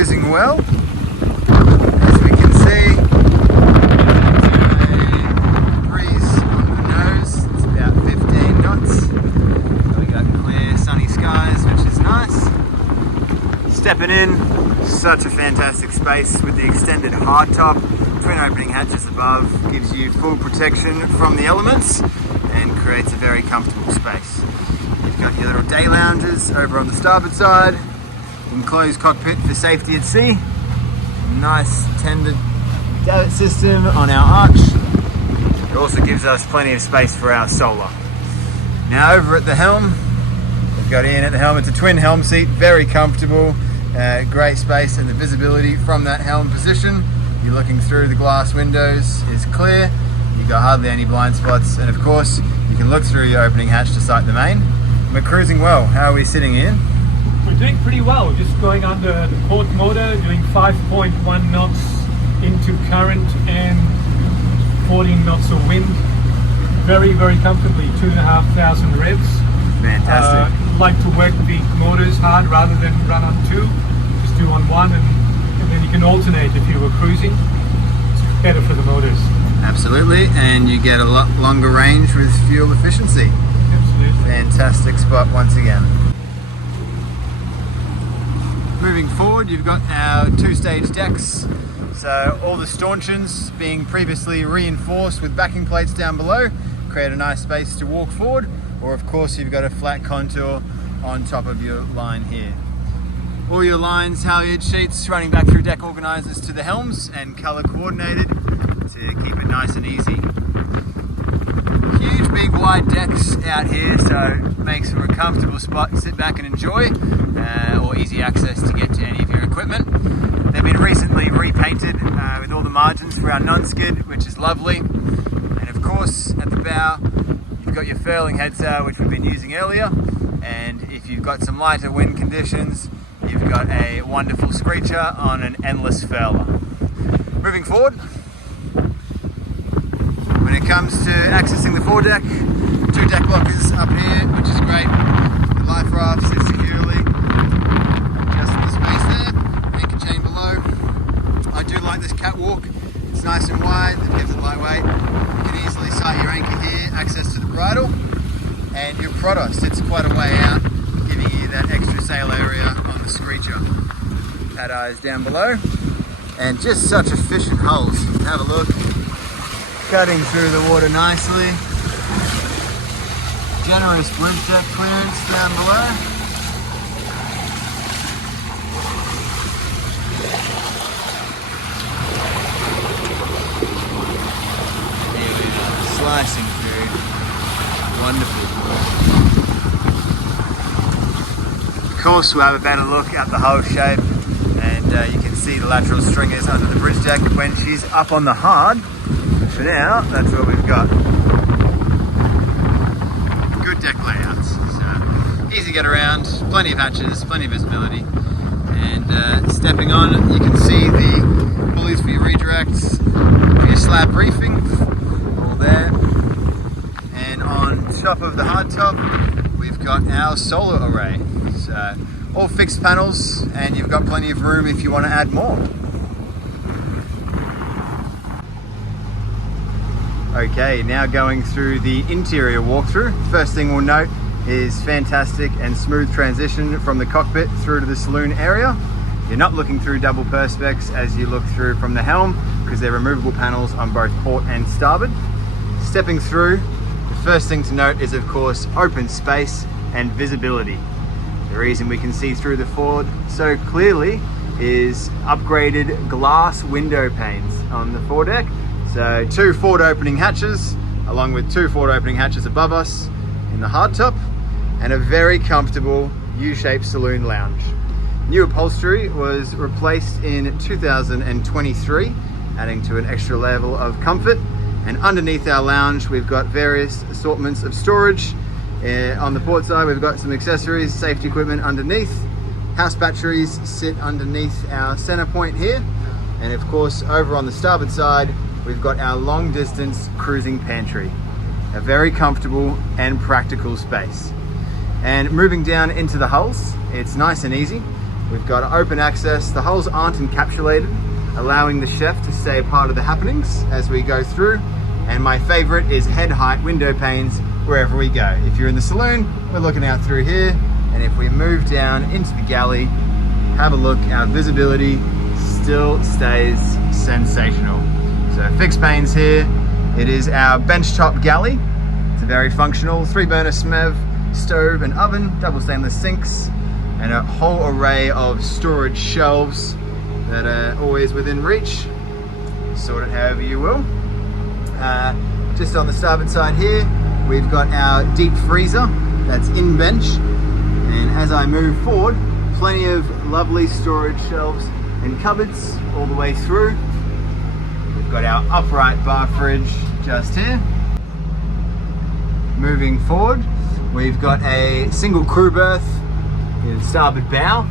cruising well. As we can see, a breeze on the nose, it's about 15 knots. We got clear sunny skies, which is nice. Stepping in, such a fantastic space with the extended hardtop, twin opening hatches above, gives you full protection from the elements and creates a very comfortable space. You've got your little day lounges over on the starboard side, enclosed cockpit for safety at sea, nice tended davit system on our arch. It also gives us plenty of space for our solar. Now over at the helm, we've got Ian at the helm. It's a twin helm seat, very comfortable, great space, and the visibility from that helm position, you're looking through the glass windows, is clear. You've got hardly any blind spots, and of course you can look through your opening hatch to sight the main. We're cruising well. How are we sitting in? We're doing pretty well, just going under the port motor, doing 5.1 knots into current and 14 knots of wind. Very, very comfortably, 2,500 revs. Fantastic. Like to work the motors hard rather than run on two. Just do on one and then you can alternate if you were cruising. It's better for the motors. Absolutely, and you get a lot longer range with fuel efficiency. Absolutely. Fantastic spot once again. Moving forward, you've got our two-stage decks. So all the stanchions being previously reinforced with backing plates down below create a nice space to walk forward, or of course you've got a flat contour on top of your line here. All your lines, halyard sheets running back through deck organisers to the helms and colour coordinated to keep it nice and easy. Huge big wide decks out here, so it makes for a comfortable spot to sit back and enjoy, or easy access to get to any of your equipment. They've been recently repainted with all the margins for our non-skid, which is lovely. And of course at the bow you've got your furling headsail, which we've been using earlier, and if you've got some lighter wind conditions, you've got a wonderful screecher on an endless furler. Moving forward, when it comes to accessing the foredeck, two deck lockers up here, which is great. The life raft sits securely, just in the space there, anchor chain below. I do like this catwalk, it's nice and wide, that gives it lightweight. You can easily sight your anchor here, access to the bridle, and your prodder sits quite a way out, giving you that extra sail area on the screecher. Pad eyes down below, and just such efficient hulls. Have a look. Cutting through the water nicely. Generous bridge deck clearance down below. Here we go, slicing through. Wonderful. Of course, we'll have a better look at the hull shape, and you can see the lateral stringers under the bridge deck when she's up on the hard. For now, that's what we've got. Good deck layouts. So, easy to get around, plenty of hatches, plenty of visibility. And stepping on, you can see the pulleys for your redirects, for your slab reefing, all there. And on top of the hardtop, we've got our solar array. So, all fixed panels, and you've got plenty of room if you want to add more. Okay, now going through the interior walkthrough. First thing we'll note is fantastic and smooth transition from the cockpit through to the saloon area. You're not looking through double perspex as you look through from the helm, because they're removable panels on both port and starboard. Stepping through, the first thing to note is of course open space and visibility. The reason we can see through the forward so clearly is upgraded glass window panes on the foredeck. So two forward opening hatches, along with two forward opening hatches above us in the hardtop, and a very comfortable U-shaped saloon lounge. New upholstery was replaced in 2023, adding to an extra level of comfort. And underneath our lounge, we've got various assortments of storage. On the port side, we've got some accessories, safety equipment underneath. House batteries sit underneath our center point here. And of course, over on the starboard side, we've got our long distance cruising pantry. A very comfortable and practical space. And moving down into the hulls, it's nice and easy. We've got open access. The hulls aren't encapsulated, allowing the chef to stay a part of the happenings as we go through. And my favorite is head height window panes wherever we go. If you're in the saloon, we're looking out through here. And if we move down into the galley, have a look, our visibility still stays sensational. So fixed panes here. It is our benchtop galley. It's a very functional 3-burner SMEV, stove and oven, double stainless sinks, and a whole array of storage shelves that are always within reach. Sort it however you will. Just on the starboard side here, we've got our deep freezer that's in bench. And as I move forward, plenty of lovely storage shelves and cupboards all the way through. We've got our upright bar fridge just here. Moving forward, we've got a single crew berth in the starboard bow.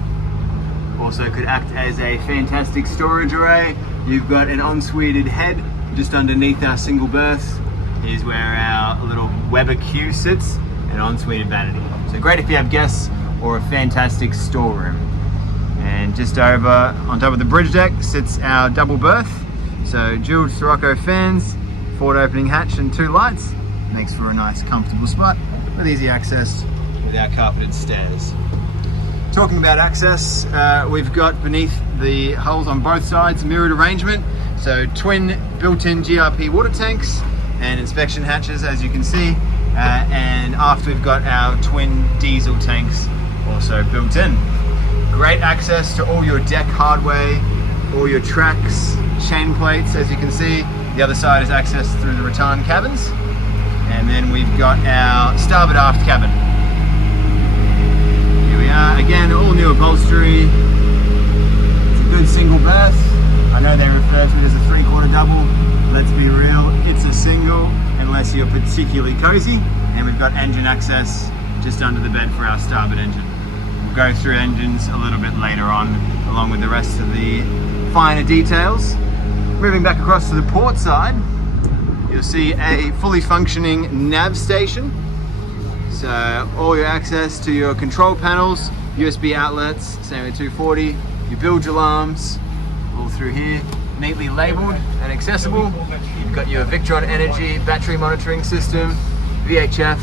Also could act as a fantastic storage array. You've got an ensuiteed head just underneath our single berth. Here's where our little Weber Q sits, an ensuiteed vanity. So great if you have guests or a fantastic storeroom. And just over on top of the bridge deck sits our double berth. So dual Sirocco fans, forward opening hatch and 2 lights. Makes for a nice comfortable spot with easy access with our carpeted stairs. Talking about access, we've got beneath the hulls on both sides mirrored arrangement. So twin built-in GRP water tanks and inspection hatches, as you can see. And after we've got our twin diesel tanks also built in. Great access to all your deck hardware, all your tracks, chain plates, as you can see. The other side is accessed through the rattan cabins. And then we've got our starboard aft cabin. Here we are, again, all new upholstery. It's a good single berth. I know they refer to it as a 3/4 double. Let's be real, it's a single unless you're particularly cozy. And we've got engine access just under the bed for our starboard engine. We'll go through engines a little bit later on, along with the rest of the finer details. Moving back across to the port side, you'll see a fully functioning nav station. So all your access to your control panels, USB outlets, same with 240, your bilge alarms, all through here, neatly labeled and accessible. You've got your Victron Energy battery monitoring system, VHF,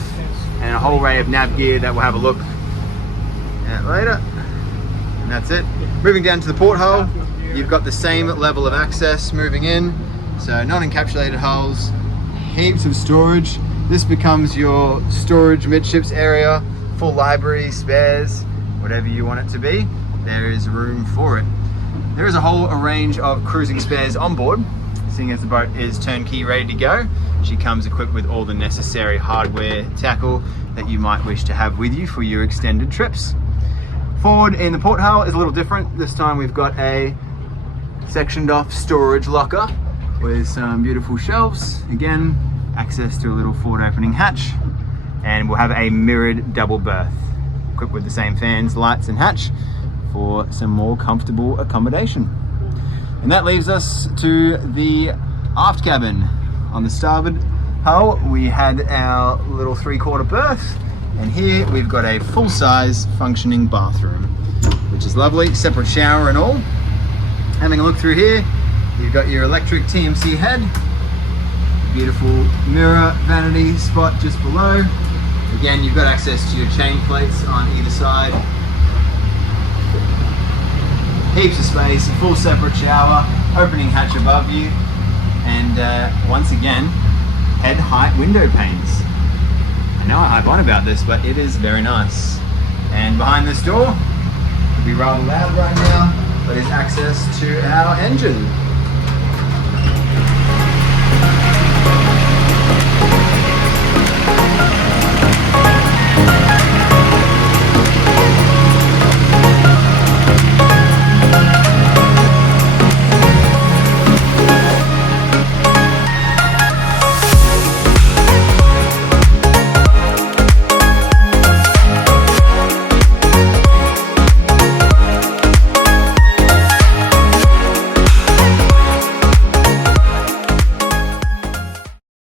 and a whole array of nav gear that we'll have a look at later. And that's it. Moving down to the porthole, you've got the same level of access moving in. So non-encapsulated hulls, heaps of storage. This becomes your storage midships area, full library, spares, whatever you want it to be. There is room for it. There is a whole range of cruising spares on board, seeing as the boat is turnkey ready to go. She comes equipped with all the necessary hardware tackle that you might wish to have with you for your extended trips. Forward in the porthole is a little different. This time we've got a sectioned off storage locker with some beautiful shelves. Again, access to a little forward opening hatch, and we'll have a mirrored double berth equipped with the same fans, lights and hatch for some more comfortable accommodation. And that leaves us to the aft cabin. On the starboard hull we had our little 3/4 berth, and here we've got a full-size functioning bathroom, which is lovely, separate shower and all. Having a look through here, you've got your electric TMC head, beautiful mirror vanity spot just below. Again, you've got access to your chain plates on either side. Heaps of space, a full separate shower, opening hatch above you, and once again, head height window panes. I know I hype on about this, but it is very nice. And behind this door, it'll be rather loud right now, but is access to our engine.